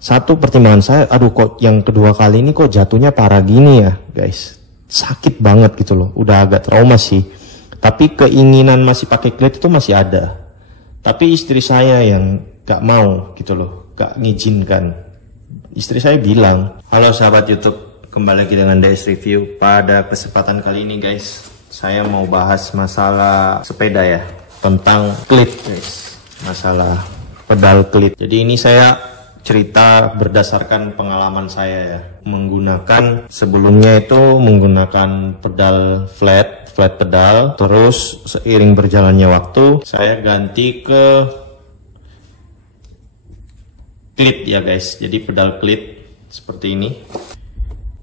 Satu pertimbangan saya, aduh kok yang kedua kali ini kok jatuhnya parah gini ya guys. Sakit banget gitu loh, udah agak trauma sih. Tapi keinginan masih pakai klit itu masih ada. Tapi istri saya yang gak mau gitu loh, gak ngizinkan. Istri saya bilang, halo sahabat YouTube, kembali lagi dengan DS Review. Pada kesempatan kali ini guys, saya mau bahas masalah sepeda ya, tentang klit guys, masalah pedal klit. Jadi ini saya cerita berdasarkan pengalaman saya ya, menggunakan sebelumnya itu menggunakan pedal flat pedal, terus seiring berjalannya waktu saya ganti ke klit ya guys. Jadi pedal klit seperti ini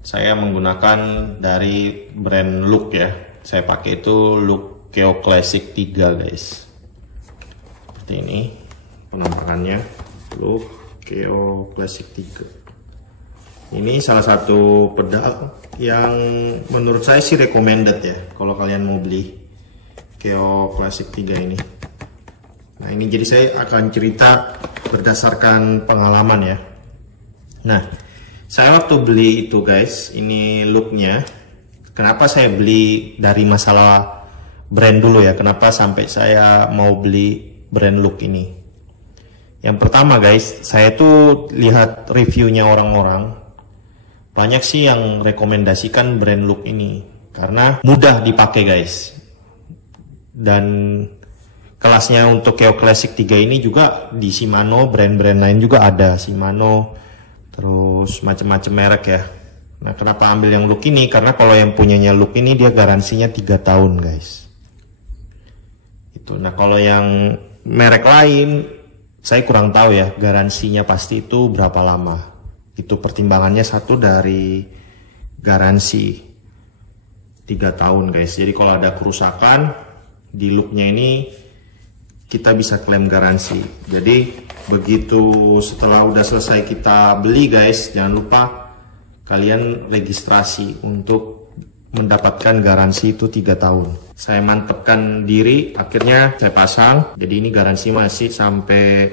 saya menggunakan dari brand Look ya. Saya pakai itu Look Keo Classic 3 guys, seperti ini penampakannya, Look Keo Classic 3. Ini salah satu pedal yang menurut saya sih recommended ya kalau kalian mau beli Keo Classic 3 ini. Nah ini jadi saya akan cerita berdasarkan pengalaman ya. Nah saya waktu beli itu guys, ini looknya. Kenapa saya beli dari masalah brand dulu ya, kenapa sampai saya mau beli brand Look ini. Yang pertama guys, saya tuh lihat reviewnya orang-orang, banyak sih yang rekomendasikan brand Look ini karena mudah dipakai guys. Dan kelasnya untuk Keo Classic 3 ini juga di Shimano, brand-brand lain juga ada, Shimano, terus macam-macam merek ya. Nah kenapa ambil yang Look ini, karena kalau yang punyanya Look ini dia garansinya 3 tahun guys. Itu. Nah kalau yang merek lain saya kurang tahu ya garansinya pasti itu berapa lama. Itu pertimbangannya satu dari garansi 3 tahun guys. Jadi kalau ada kerusakan di looknya ini kita bisa klaim garansi. Jadi begitu setelah udah selesai kita beli guys, jangan lupa kalian registrasi untuk mendapatkan garansi itu 3 tahun. Saya mantepkan diri, akhirnya saya pasang. Jadi ini garansi masih sampai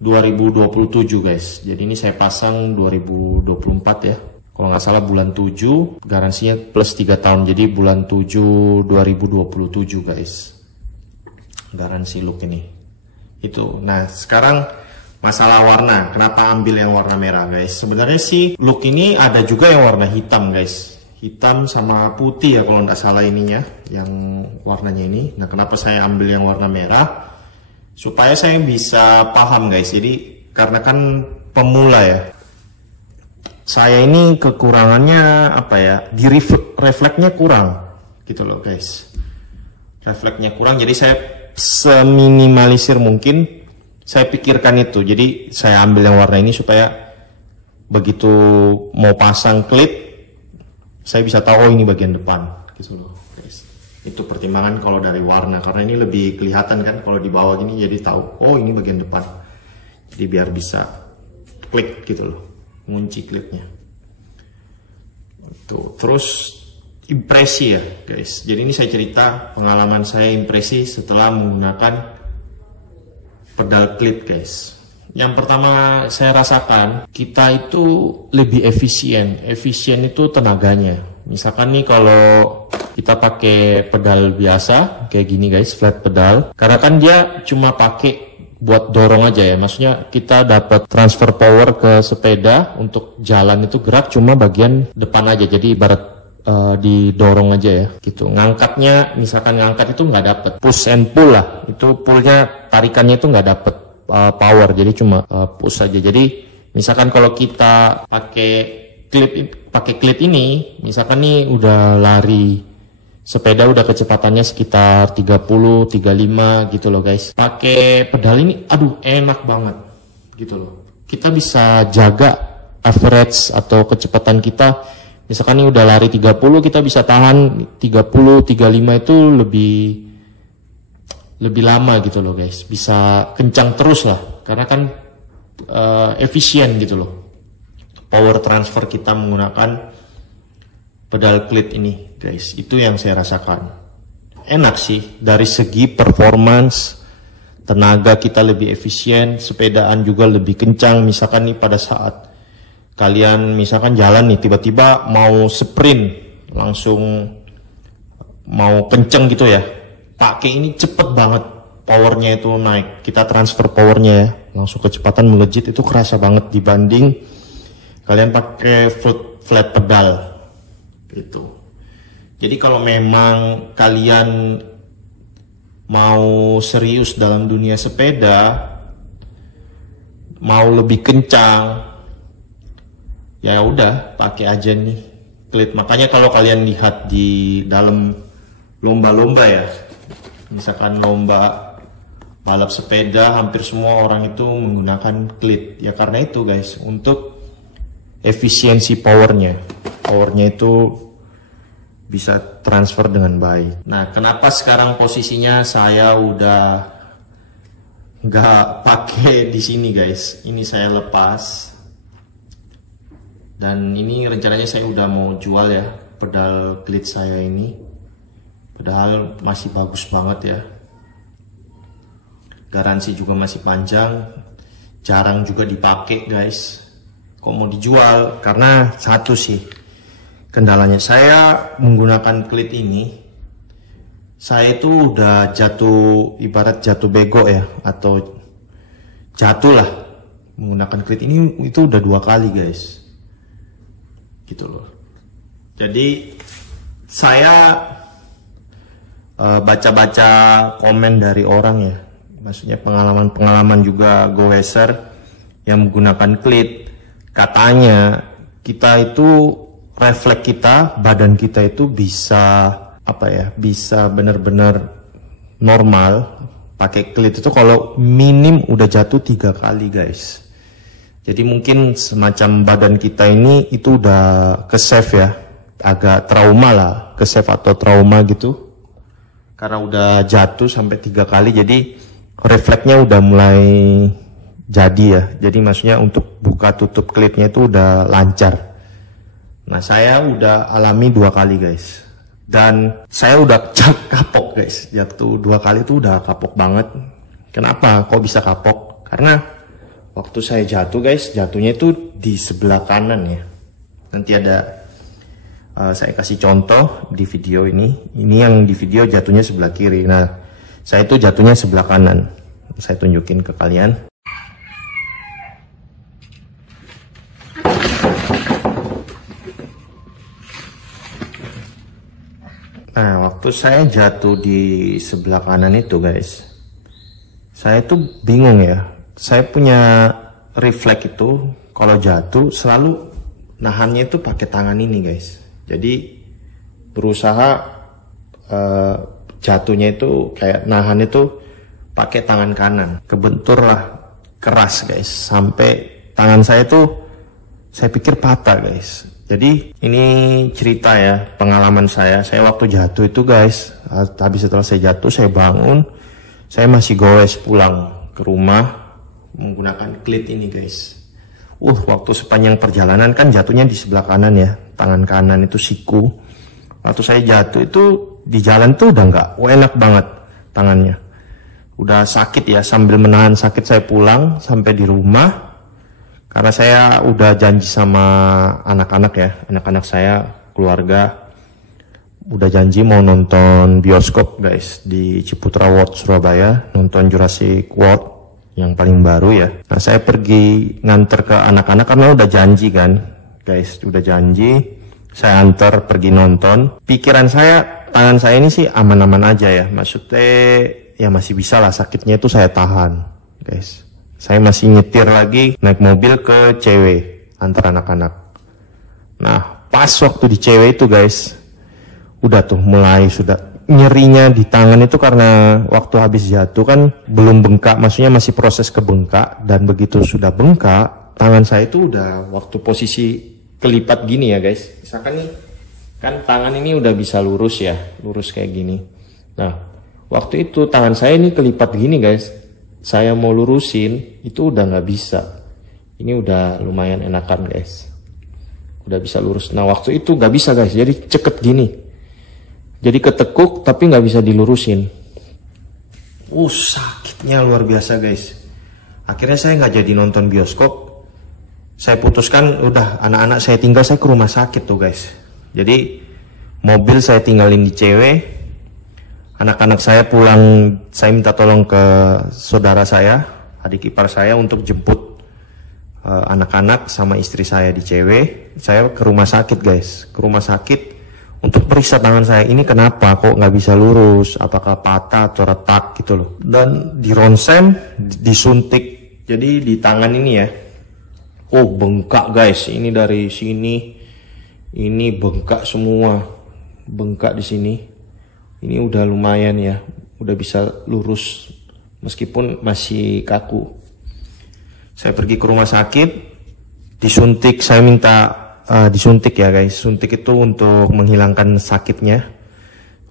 2027 guys. Jadi ini saya pasang 2024 ya. Kalau nggak salah bulan 7, garansinya plus 3 tahun. Jadi bulan 7 2027 guys. Garansi Look ini. Itu. Nah, sekarang masalah warna. Kenapa ambil yang warna merah guys? Sebenarnya sih Look ini ada juga yang warna hitam guys. Hitam sama putih ya kalau nggak salah ininya, yang warnanya ini. Nah, kenapa saya ambil yang warna merah? Supaya saya bisa paham guys. Jadi karena kan pemula ya, saya ini kekurangannya apa ya, di refleksnya kurang gitu loh guys. Refleksnya kurang, jadi saya seminimalisir mungkin saya pikirkan itu. Jadi saya ambil yang warna ini supaya begitu mau pasang klit saya bisa tahu oh ini bagian depan gitu loh guys. Itu pertimbangan kalau dari warna, karena ini lebih kelihatan kan kalau di bawah gini, jadi tahu oh ini bagian depan. Jadi biar bisa klik gitu loh, ngunci klipnya. Tuh, terus impresi ya guys. Jadi ini saya cerita pengalaman saya impresi setelah menggunakan pedal klit guys. Yang pertama saya rasakan kita itu lebih efisien. Efisien itu tenaganya. Misalkan nih kalau kita pakai pedal biasa kayak gini guys, flat pedal, karena kan dia cuma pakai buat dorong aja ya, maksudnya kita dapat transfer power ke sepeda untuk jalan itu gerak cuma bagian depan aja, jadi ibarat didorong aja ya gitu. Ngangkatnya misalkan ngangkat itu nggak dapet push and pull lah, itu pullnya tarikannya itu nggak dapet power, jadi cuma push aja. Jadi misalkan kalau kita pakai klit ini, misalkan nih udah lari sepeda udah kecepatannya sekitar 30, 35 gitu loh guys. Pakai pedal ini, aduh enak banget gitu loh. Kita bisa jaga average atau kecepatan kita. Misalkan ini udah lari 30, kita bisa tahan 30, 35 itu lebih lama gitu loh guys. Bisa kencang terus lah, karena kan efisien gitu loh. Power transfer kita menggunakan pedal klit ini guys, itu yang saya rasakan. Enak sih dari segi performance tenaga kita lebih efisien, sepedaan juga lebih kencang. Misalkan nih pada saat kalian misalkan jalan nih, tiba-tiba mau sprint, langsung mau kenceng gitu ya, pakai ini cepet banget, powernya itu naik, kita transfer powernya ya, langsung kecepatan melejit, itu kerasa banget dibanding kalian pakai flat pedal gitu. Jadi kalau memang kalian mau serius dalam dunia sepeda, mau lebih kencang, ya udah pakai aja nih klit. Makanya kalau kalian lihat di dalam lomba-lomba ya, misalkan lomba balap sepeda, hampir semua orang itu menggunakan klit. Ya karena itu guys, untuk efisiensi powernya itu bisa transfer dengan baik. Nah, kenapa sekarang posisinya saya udah nggak pakai di sini guys? Ini saya lepas, dan ini rencananya saya udah mau jual ya pedal klit saya ini. Padahal masih bagus banget ya, garansi juga masih panjang, jarang juga dipakai guys. Kok mau dijual? Karena satu sih kendalanya, saya menggunakan klit ini, saya itu udah jatuh, ibarat jatuh bego ya, atau jatuh lah menggunakan klit ini, itu udah 2 kali guys, gitu loh. Jadi saya baca-baca komen dari orang ya, maksudnya pengalaman juga goeser yang menggunakan klit. Katanya kita itu, refleks kita, badan kita itu bisa bisa benar-benar normal pakai klit itu kalau minim udah jatuh 3 kali guys. Jadi mungkin semacam badan kita ini itu udah ke save ya, agak trauma lah, ke save atau trauma gitu, karena udah jatuh sampai 3 kali. Jadi refleksnya udah mulai jadi ya, jadi maksudnya untuk buka tutup klitnya itu udah lancar. Nah, saya udah alami 2 kali guys, dan saya udah kapok guys, jatuh 2 kali itu udah kapok banget. Kenapa kok bisa kapok? Karena waktu saya jatuh guys, jatuhnya itu di sebelah kanan ya. Nanti ada saya kasih contoh di video ini yang di video jatuhnya sebelah kiri. Nah, saya itu jatuhnya sebelah kanan, saya tunjukin ke kalian. Nah, waktu saya jatuh di sebelah kanan itu guys, saya tuh bingung ya. Saya punya refleks itu kalau jatuh selalu nahannya itu pakai tangan ini guys. Jadi berusaha jatuhnya itu kayak nahan itu pakai tangan kanan. Kebentur lah keras guys, sampai tangan saya tuh saya pikir patah guys. Jadi ini cerita ya, pengalaman saya waktu jatuh itu guys. Habis setelah saya jatuh, saya bangun, saya masih goes pulang ke rumah menggunakan klit ini guys. Waktu sepanjang perjalanan kan jatuhnya di sebelah kanan ya, tangan kanan itu siku. Waktu saya jatuh itu di jalan tuh udah nggak enak banget tangannya, udah sakit ya. Sambil menahan sakit saya pulang sampai di rumah. Karena saya udah janji sama anak-anak ya, anak-anak saya, keluarga, udah janji mau nonton bioskop guys di Ciputra World Surabaya, nonton Jurassic World yang paling baru ya. Nah, saya pergi nganter ke anak-anak karena udah janji kan guys, udah janji, saya antar pergi nonton. Pikiran saya, tangan saya ini sih aman-aman aja ya, maksudnya ya masih bisa lah, sakitnya itu saya tahan guys. Saya masih nyetir lagi, naik mobil ke CW antar anak-anak. Nah, pas waktu di CW itu guys, udah tuh mulai sudah nyerinya di tangan itu, karena waktu habis jatuh kan belum bengkak, maksudnya masih proses kebengkak, dan begitu sudah bengkak, tangan saya itu udah waktu posisi kelipat gini ya guys. Misalkan nih, kan tangan ini udah bisa lurus ya, lurus kayak gini. Nah, waktu itu tangan saya ini kelipat gini guys. Saya mau lurusin itu udah nggak bisa. Ini udah lumayan enakan guys, udah bisa lurus. Nah, waktu itu nggak bisa guys, jadi ceket gini, jadi ketekuk tapi nggak bisa dilurusin. Sakit sakitnya luar biasa guys. Akhirnya saya nggak jadi nonton bioskop. Saya putuskan udah anak-anak saya tinggal, saya ke rumah sakit tuh guys. Jadi mobil saya tinggalin di CW, anak-anak saya pulang, saya minta tolong ke saudara saya, adik ipar saya untuk jemput anak-anak sama istri saya di CW. Saya ke rumah sakit guys, ke rumah sakit untuk periksa tangan saya ini kenapa kok nggak bisa lurus, apakah patah atau retak gitu loh. Dan di ronsen, disuntik, jadi di tangan ini ya, oh bengkak guys, ini dari sini, ini bengkak semua, bengkak di sini. Ini udah lumayan ya, udah bisa lurus meskipun masih kaku. Saya pergi ke rumah sakit, disuntik, saya minta disuntik ya guys. Suntik itu untuk menghilangkan sakitnya.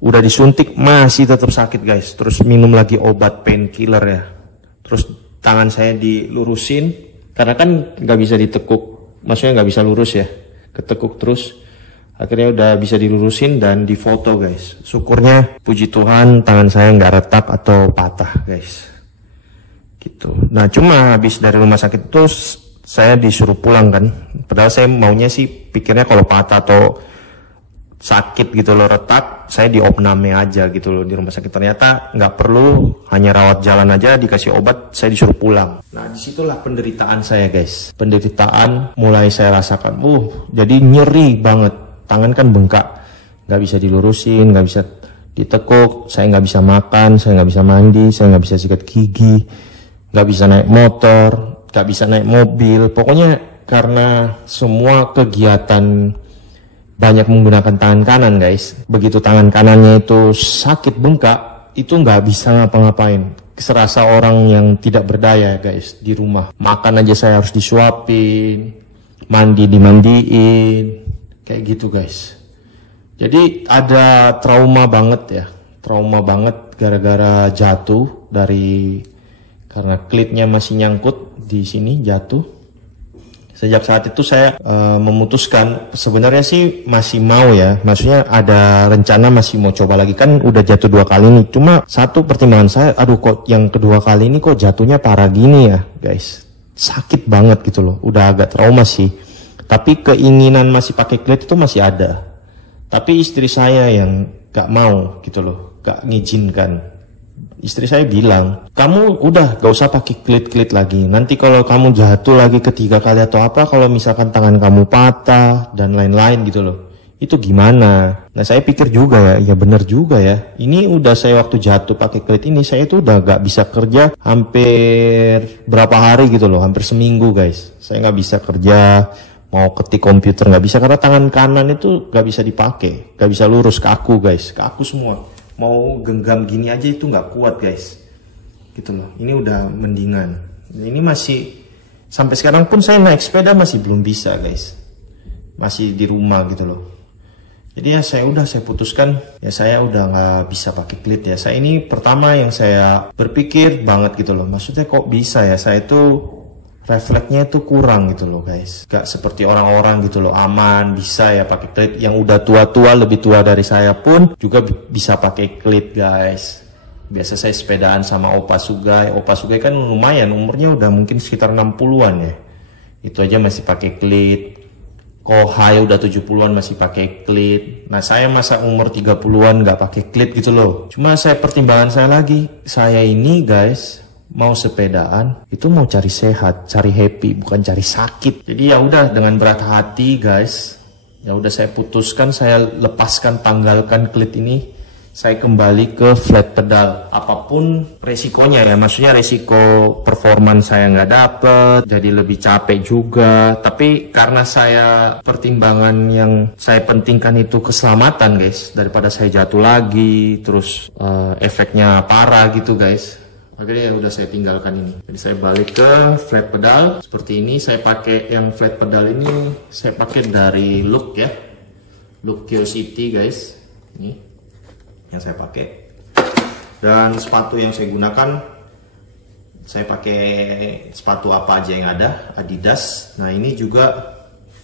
Udah disuntik masih tetap sakit guys. Terus minum lagi obat painkiller ya. Terus tangan saya dilurusin karena kan nggak bisa ditekuk, maksudnya nggak bisa lurus ya, ketekuk terus. Akhirnya udah bisa dilurusin dan difoto guys. Syukurnya puji Tuhan tangan saya nggak retak atau patah guys. Gitu. Nah cuma habis dari rumah sakit itu saya disuruh pulang kan. Padahal saya maunya sih pikirnya kalau patah atau sakit gitu loh, retak, saya diopname aja gitu loh di rumah sakit. Ternyata nggak perlu, hanya rawat jalan aja, dikasih obat, saya disuruh pulang. Nah disitulah penderitaan saya guys. Penderitaan mulai saya rasakan. Jadi nyeri banget. Tangan kan bengkak, nggak bisa dilurusin, nggak bisa ditekuk, saya nggak bisa makan, saya nggak bisa mandi, saya nggak bisa sikat gigi, nggak bisa naik motor, nggak bisa naik mobil. Pokoknya karena semua kegiatan banyak menggunakan tangan kanan guys. Begitu tangan kanannya itu sakit bengkak, itu nggak bisa ngapa-ngapain. Serasa orang yang tidak berdaya guys di rumah. Makan aja saya harus disuapin, mandi dimandiin, kayak gitu guys. Jadi ada trauma banget ya, trauma banget gara-gara jatuh karena klipnya masih nyangkut di sini, jatuh. Sejak saat itu saya memutuskan, sebenarnya sih masih mau ya, maksudnya ada rencana masih mau coba lagi, kan udah jatuh 2 kali nih. Cuma satu pertimbangan saya, aduh kok yang kedua kali ini kok jatuhnya parah gini ya guys, sakit banget gitu loh, udah agak trauma sih. Tapi keinginan masih pakai klit itu masih ada. Tapi istri saya yang gak mau gitu loh, gak ngizinkan. Istri saya bilang, kamu udah gak usah pakai klit-klit lagi. Nanti kalau kamu jatuh lagi ketiga kali atau apa, kalau misalkan tangan kamu patah dan lain-lain gitu loh, itu gimana? Nah saya pikir juga ya bener juga ya. Ini udah saya waktu jatuh pakai klit ini, saya tuh udah gak bisa kerja hampir berapa hari gitu loh, hampir seminggu guys. Saya gak bisa kerja, mau ketik komputer gak bisa karena tangan kanan itu gak bisa dipakai, gak bisa lurus, kaku guys, kaku semua. Mau genggam gini aja itu nggak kuat guys, gitu loh. Ini udah mendingan. Ini masih sampai sekarang pun saya naik sepeda masih belum bisa guys, masih di rumah gitu loh. Jadi ya saya putuskan ya saya udah nggak bisa pakai klit ya. Saya ini pertama yang saya berpikir banget gitu loh. Maksudnya kok bisa ya, saya itu refleksnya itu kurang gitu loh guys. Gak seperti orang-orang gitu loh, aman, bisa ya pakai klit. Yang udah tua-tua, lebih tua dari saya pun juga bisa pakai klit guys. Biasa saya sepedaan sama Opa Sugai. Opa Sugai kan lumayan, umurnya udah mungkin sekitar 60-an ya. Itu aja masih pakai klit. Kohai udah 70-an masih pakai klit. Nah saya masa umur 30-an gak pakai klit gitu loh. Cuma pertimbangan saya lagi, saya ini guys mau sepedaan itu mau cari sehat, cari happy, bukan cari sakit. Jadi ya udah dengan berat hati guys, ya udah saya putuskan, saya lepaskan, tanggalkan klit ini, saya kembali ke flat pedal. Apapun resikonya ya, maksudnya resiko performance saya nggak dapet, jadi lebih capek juga. Tapi karena saya pertimbangan yang saya pentingkan itu keselamatan guys, daripada saya jatuh lagi, terus efeknya parah gitu guys. Akhirnya ya udah saya tinggalkan ini. Jadi saya balik ke flat pedal seperti ini. Saya pakai yang flat pedal ini, saya pakai dari Look ya, Look Curiosity guys. Ini yang saya pakai. Dan sepatu yang saya gunakan, saya pakai sepatu apa aja yang ada, Adidas. Nah ini juga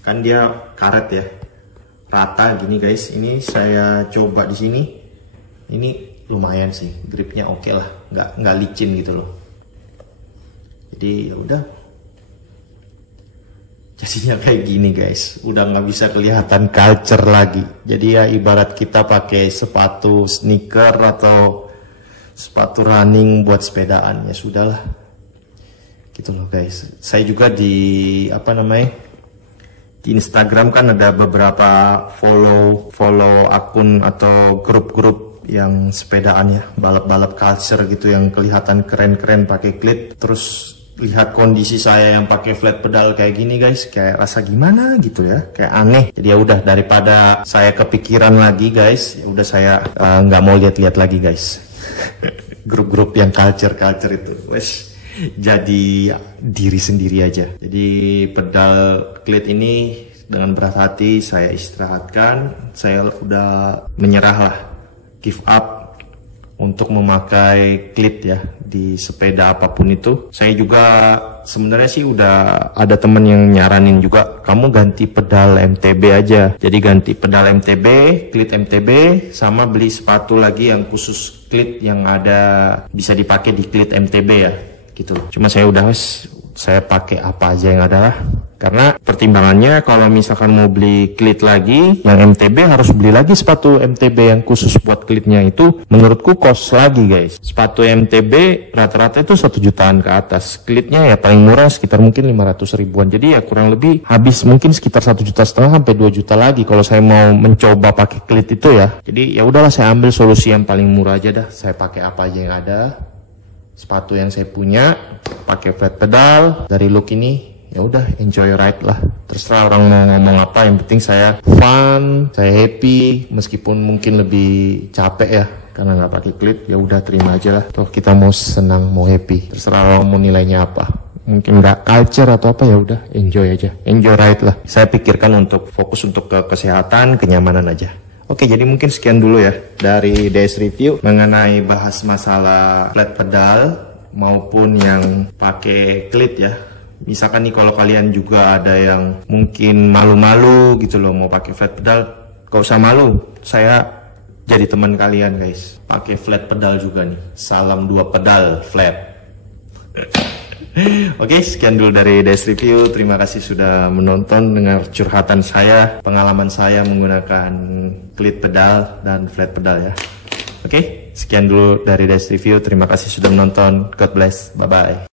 kan dia karet ya, rata gini guys. Ini saya coba di sini. Ini lumayan sih, gripnya oke lah, nggak licin gitu loh. Jadi ya udah, jadinya kayak gini guys, udah nggak bisa kelihatan culture lagi. Jadi ya ibarat kita pakai sepatu sneaker atau sepatu running buat sepedaan, ya sudahlah gitu loh guys. Saya juga di di Instagram kan ada beberapa follow akun atau grup-grup yang sepedaan ya, balap-balap culture gitu yang kelihatan keren-keren pakai klit. Terus lihat kondisi saya yang pakai flat pedal kayak gini guys, kayak rasa gimana gitu ya, kayak aneh. Jadi ya udah, daripada saya kepikiran lagi guys, ya udah saya nggak mau lihat-lihat lagi guys. Grup-grup yang culture itu, wes jadi diri sendiri aja. Jadi pedal klit ini dengan berat hati saya istirahatkan. Saya udah menyerah lah, give up untuk memakai klit ya di sepeda apapun itu. Saya juga sebenarnya sih udah ada temen yang nyaranin juga, kamu ganti pedal MTB aja. Jadi ganti pedal MTB, klit MTB, sama beli sepatu lagi yang khusus klit yang ada bisa dipakai di klit MTB ya gitu. Cuma saya pakai apa aja yang ada lah. Karena pertimbangannya kalau misalkan mau beli klit lagi yang MTB, harus beli lagi sepatu MTB yang khusus buat klitnya. Itu menurutku kos lagi guys. Sepatu MTB rata-rata itu 1 jutaan ke atas. Klitnya ya paling murah sekitar mungkin 500 ribuan. Jadi ya kurang lebih habis mungkin sekitar 1,5 juta sampai 2 juta lagi kalau saya mau mencoba pakai klit itu ya. Jadi ya udahlah, saya ambil solusi yang paling murah aja dah. Saya pakai apa aja yang ada. Sepatu yang saya punya, pakai flat pedal dari Look ini. Ya udah, enjoy ride lah. Terserah orang mau ngomong apa, yang penting saya fun, saya happy, meskipun mungkin lebih capek ya karena nggak pakai klit. Ya udah, terima aja lah. Toh kita mau senang, mau happy. Terserah orang mau nilainya apa. Mungkin nggak culture atau apa, ya udah, enjoy aja, enjoy ride lah. Saya pikirkan untuk fokus untuk ke kesehatan, kenyamanan aja. Oke, jadi mungkin sekian dulu ya dari DS Review mengenai bahas masalah flat pedal maupun yang pakai klit ya. Misalkan nih kalau kalian juga ada yang mungkin malu-malu gitu loh mau pakai flat pedal, gak usah malu, saya jadi teman kalian guys. Pakai flat pedal juga nih, salam 2 pedal flat. Oke, sekian dulu dari DS Review. Terima kasih sudah menonton, dengar curhatan saya, pengalaman saya menggunakan klit pedal dan flat pedal ya. Oke, sekian dulu dari DS Review. Terima kasih sudah menonton. God bless. Bye-bye.